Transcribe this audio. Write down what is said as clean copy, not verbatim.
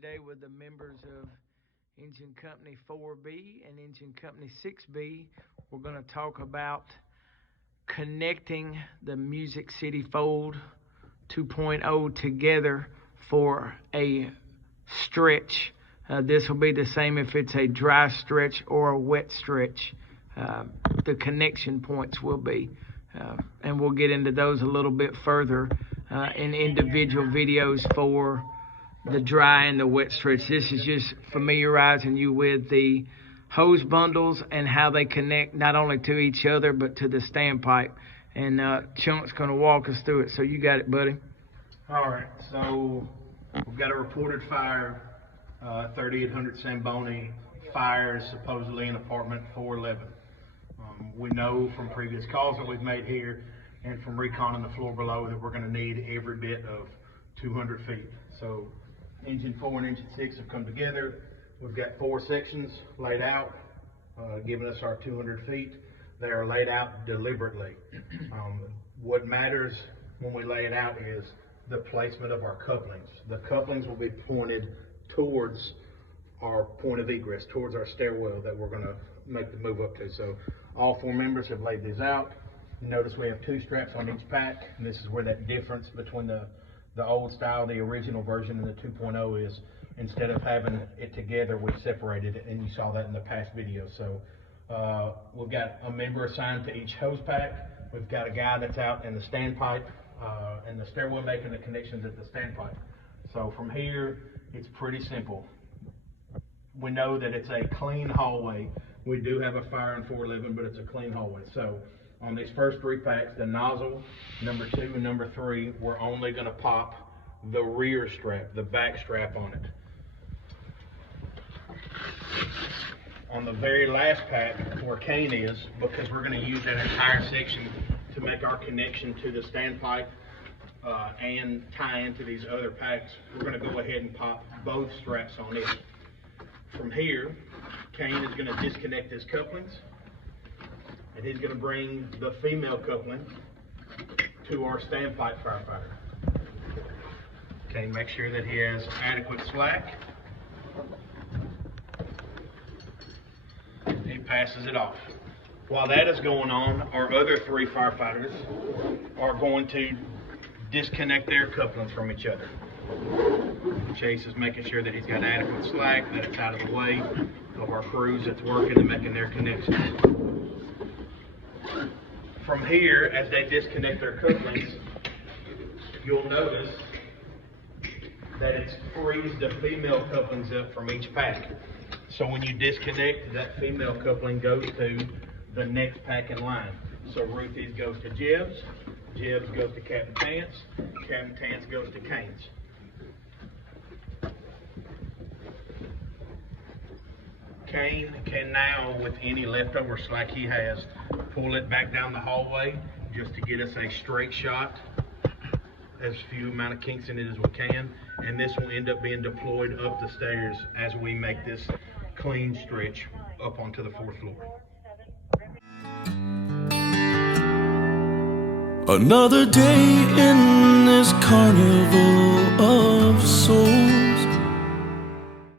today with the members of Engine Company 4B and Engine Company 6B. We're going to talk about connecting the Music City Fold 2.0 together for a stretch. This will be the same if it's a dry stretch or a wet stretch. The connection points will be. And we'll get into those a little bit further in individual videos for the dry and the wet stretch. This is just familiarizing you with the hose bundles and how they connect not only to each other but to the standpipe. And Chunk's going to walk us through it. So you got it, buddy. All right, so we've got a reported fire, 3800 Samboni. Fire is supposedly in apartment 411. We know from previous calls that we've made here and from recon on the floor below that we're going to need every bit of 200 feet. So engine 4 and engine 6 have come together. We've got 4 sections laid out, giving us our 200 feet. They are laid out deliberately. What matters when we lay it out is the placement of our couplings. The couplings will be pointed towards our point of egress, towards our stairwell that we're going to make the move up to. So all 4 members have laid these out. Notice we have 2 straps on each pack, and this is where that difference between the old style, the original version, and the 2.0 is. Instead of having it together, we've separated it, and you saw that in the past video. So we've got a member assigned to each hose pack. We've got a guy that's out in the standpipe and the stairwell making the connections at the standpipe. So from here, it's pretty simple. We know that it's a clean hallway. We do have a fire in 411, but it's a clean hallway. So on these first 3 packs, the nozzle, number 2 and number 3, we're only going to pop the rear strap, the back strap on it. On the very last pack, where Kane is, because we're going to use that entire section to make our connection to the standpipe and tie into these other packs, we're going to go ahead and pop both straps on it. From here, Kane is going to disconnect his couplings, and he's going to bring the female coupling to our standpipe firefighter. Kane makes sure that he has adequate slack. He passes it off. While that is going on, our other 3 firefighters are going to disconnect their couplings from each other. Chase is making sure that he's got adequate slack, that it's out of the way of our crews that's working and making their connections. From here, as they disconnect their couplings, you'll notice that it's frees the female couplings up from each pack. So when you disconnect, that female coupling goes to the next pack in line. So Ruthie's goes to Jeb's, Jeb's goes to Captain Tance, Captain Tance goes to Kane's. Kane can now, with any leftover slack he has, pull it back down the hallway just to get us a straight shot, as few amount of kinks in it as we can, and this will end up being deployed up the stairs as we make this clean stretch up onto the 4th floor. Another day in this carnival of souls.